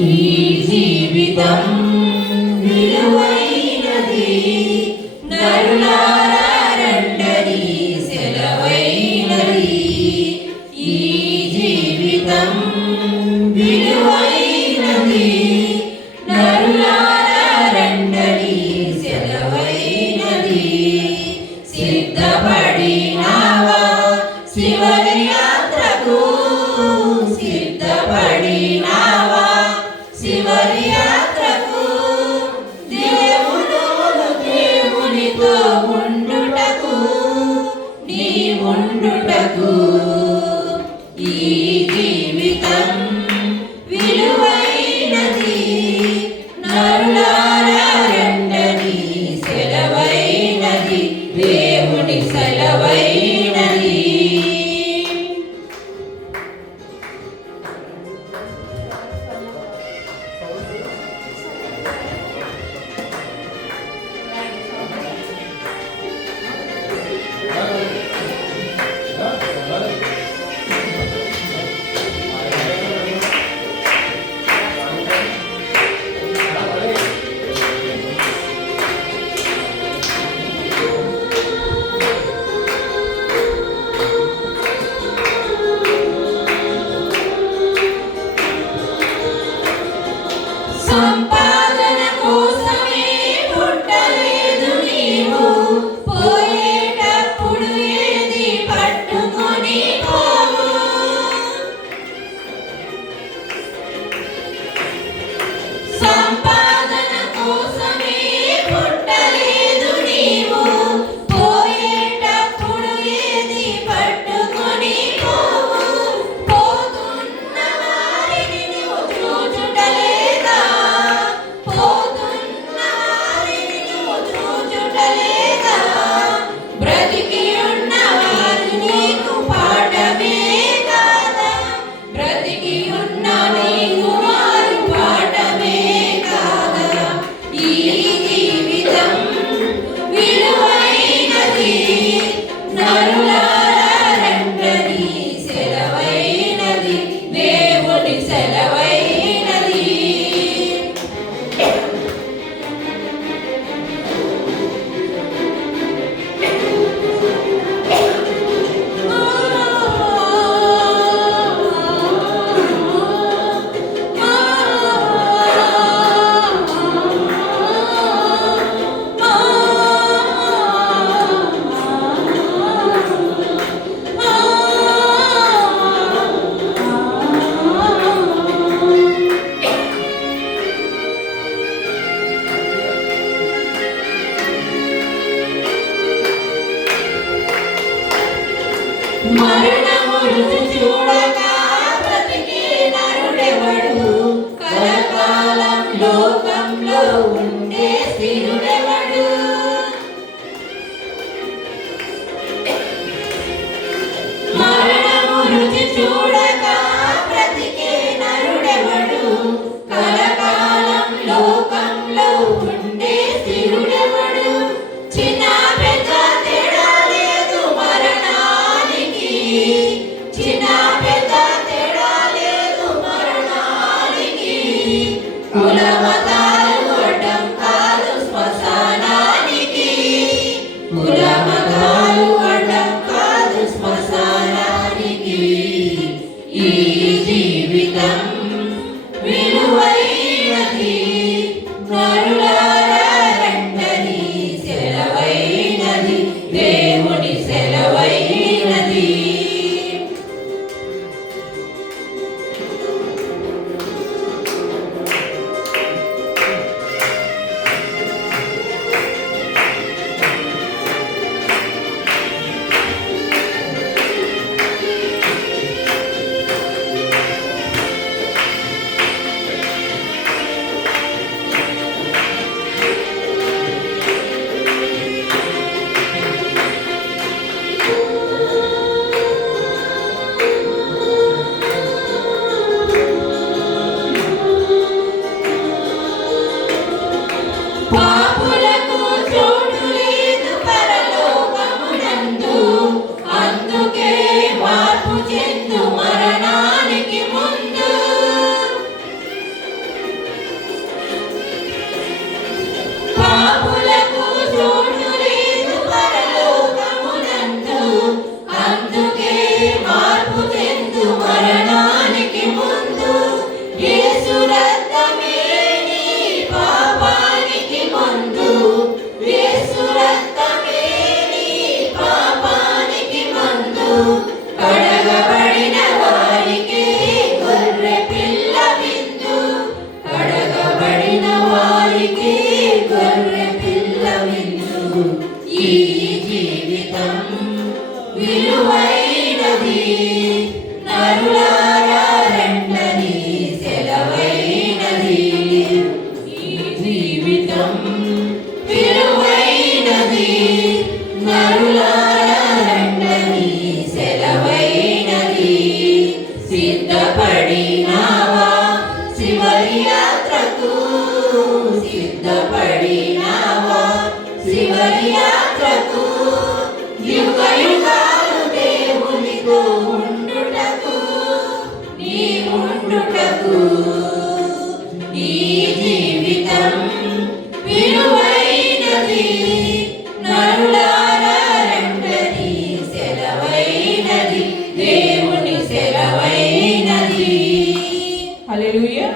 ఈ జీవితం విలువైనది, నరులారా రండని సెలవైనది. ఈ జీవితం విలువైనది, నరులారా రండని సెలవైనది. సిద్ధపడినావా శివరి యాత్రకు, సిద్ధపడినావా శివరి యాత్రకు, దేవునితో ఉండుటకు, నీ ఉండుటకు. ఈ జీవితం విలువైనది, నరులారా రండని సెలవైనది, దేవుని సెలవైనది. సంపాదన కోసమే పుట్టలేదు నీవు, పోయేటప్పుడు ఏది పట్టుకొని పోవు. సంపాదన కోసమే పుట్టలేదు నీవు, పోయేటప్పుడు ఏది పట్టుకొని పోవు. పోతున్న వారిని నువ్వు చూచుటలేదా, పోతున్న వారిని నువ్వు చూచుటలేదా. బ్రతికి ఉన్న వారు నీకు పాఠమే కాదా, బ్రతికి ఉన్న నీకు వారు పాఠమే కాదా. ఈ జీవితం విలువైనది, నరులారా రండని సెలవైనది, దేవుని సెలవైనది. మరణము రుచి చూడక బ్రతికే నరుడెవడు, కలకాలం లోకంలో ఉండే స్థిరుడెవడు. మరణము రుచి చూడక బ్రతికే నరుడెవడు, కలకాలం లోకంలో ఉండే స్థిరుడెవడు. చిన్న పెద్ద తేడా లేదు మరణానికి, చిన్న పెద్ద తేడా లేదు మరణానికి. కుల మతాలు అడ్డం సిద్ధపడినావా శివరి యాత్రకు సిద్ధపడినావా శివరి యాత్రకు యుగ యుగాలు దేవునితో ఉండుటకు నీ ఉండుటకు ఈ జీవితం విలువైనది నరులారా రండని సెలవైనది దేవుని సెలవైనది. హల్లెలూయా.